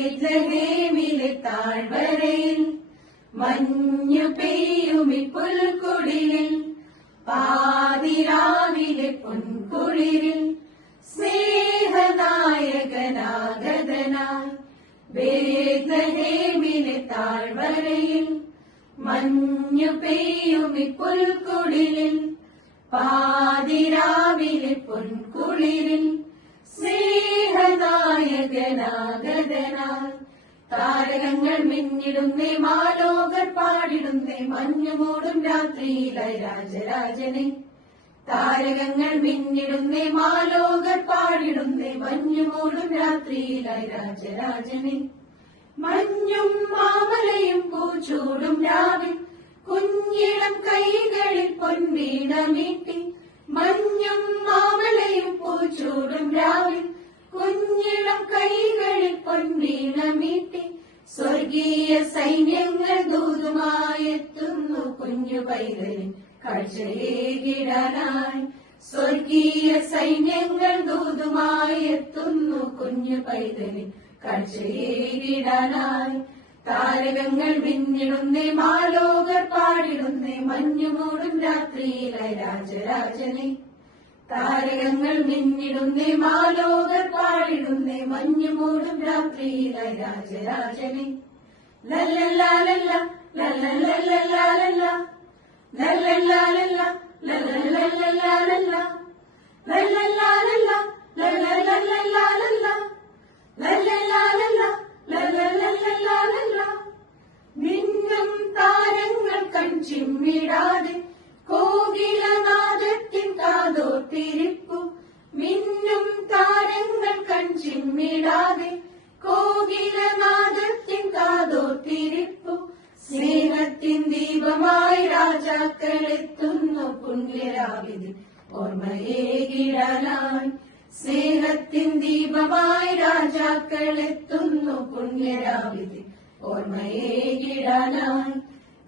ബേത്ലഹേമിലെ താഴ്വരയിൽ മഞ്ഞു പെയ്യുമി പുൽക്കുടിലിൽ പാതിരാവിലെ പൊൻകുളിരിൽ സ്നേഹനായകനാഗതനായി ബേത്ലഹേമിലെ താഴ്വരയിൽ മഞ്ഞു പെയ്യുമി പുൽക്കുടിലിൽ പാതിരാവിലെ പൊൻകുളിരിൽ സ്നേഹനായകനാഗതനായി താരകങ്ങൾ മിന്നിടുന്നേ മാലോകർ പാടിടുന്നേ മഞ്ഞുമൂടും രാത്രിയിലായി രാജരാജനെ താരകങ്ങൾ മിന്നിടുന്നേ മാലോകർ പാടിടുന്നേ മഞ്ഞുമൂടും രാത്രിയിലായി രാജരാജനെ മഞ്ഞും മാമലയും പൂച്ചൂടും രാവിൽ കുഞ്ഞിളം കൈകളിൽ പൊൻവീണ മീട്ടി മഞ്ഞും മാമലയും പൂച്ചൂടും രാവിൽ കുഞ്ഞിളം കൈകളിൽ പൊൻവീണ മീട്ടി സ്വർഗീയ സൈന്യങ്ങൾ ദൂതുമായെത്തുന്നു കുഞ്ഞു പൈതലിൻ കാഴ്ചയേകിടാനായി സ്വർഗീയ സൈന്യങ്ങൾ ദൂതുമായെത്തുന്നു കുഞ്ഞു പൈതലിൻ കാഴ്ചയേകിടാനായി താരകങ്ങൾ മിന്നിടുന്നേ മാലോകർ പാടിടുന്നേ മഞ്ഞുമൂടും രാത്രിയിലായി രാജരാജനെ താരകങ്ങൾ മിന്നിടുന്നേ മാലോകർ പാടിടുന്നേ മഞ്ഞുമൂടും രാത്രിയിലായി രാജരാജനെ ലല്ലല്ലാലല്ല ലല്ലല്ലല്ലാലല്ല ലല്ലല്ലാലല്ല ലല്ലല്ലല്ലാലല്ല ലല്ലല്ലാലല്ല ലല്ലല്ലല്ലാലല്ല ലല്ലല്ലാലല്ല ലല്ലല്ലല്ലാലല്ല മിന്നും താരങ്ങൾ കൺചിമ്മിടാതെ കോകിലനാദത്തിൻ കാതോർത്തിരിപ്പു മിന്നും താരങ്ങൾ കൺചിമ്മിടാതെ കോകിലനാദത്തിൻ കാതോർത്തിരിപ്പു സ്നേഹത്തിൻ ദീപമായി രാജാക്കളെത്തുന്നു പുണ്യരാവിധി ഓർമ്മയേകിടാനായി സ്നേഹത്തിൻ ദീപമായി രാജാക്കളെത്തുന്നു പുണ്യരാവിധി ഓർമ്മയേകിടാനായി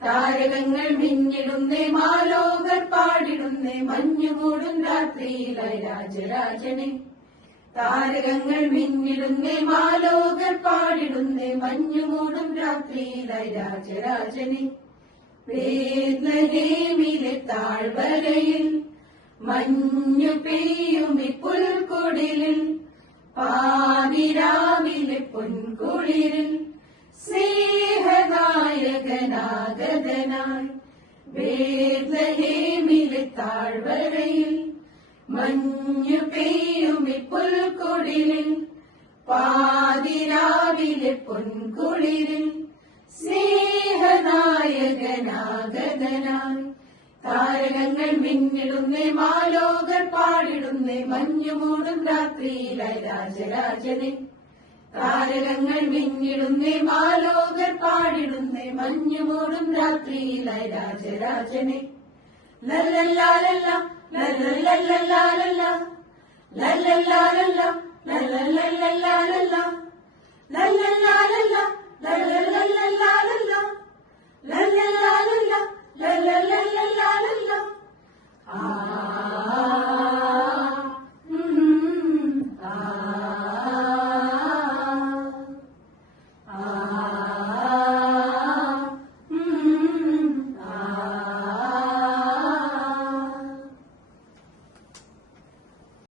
താരകങ്ങൾ മിന്നിടുന്നേ മാലോകർ പാടിടുന്നേ മഞ്ഞുമൂടും രാത്രിയിലായി രാജരാജനെ താരകങ്ങൾ മിന്നിടുന്നേ മാലോകർ പാടിടുന്നേ മഞ്ഞുമൂടും രാത്രിയിലായി രാജരാജനെ ബേത്ലഹേമിലെ താഴ്വരയിൽ മഞ്ഞു പെയ്യുമി പുൽക്കുടിലിൽ പാതിരാവിലെ പൊൻകുളിരിൽ സ്നേഹനായകനാഗതനായി ബേത്ലഹേമിലെ താഴ്വരയിൽ മഞ്ഞു പെയ്യുമി പുൽക്കുടിലിൽ പാതിരാവിലെ പൊൻകുളിരിൽ സ്നേഹനായകനാഗതനായി താരകങ്ങൾ മിന്നിടുന്നേ മാലോകർ പാടിടുന്നേ മഞ്ഞുമൂടും രാത്രിയിലായി രാജരാജനെ താരകങ്ങൾ മിന്നിടുന്നേ മാലോകർ പാടിടുന്നേ മഞ്ഞുമൂടും രാത്രിയിലായി രാജരാജനെ ലല്ലല്ലാലല്ല ലല്ലല്ലല്ലാലല്ല ലല്ലല്ലാലല്ല ലല്ലല്ലല്ലാലല്ല ലല്ലല്ലാലല്ല ലല്ലല്ലല്ലാലല്ല ലല്ലല്ലാലല്ല ലല്ല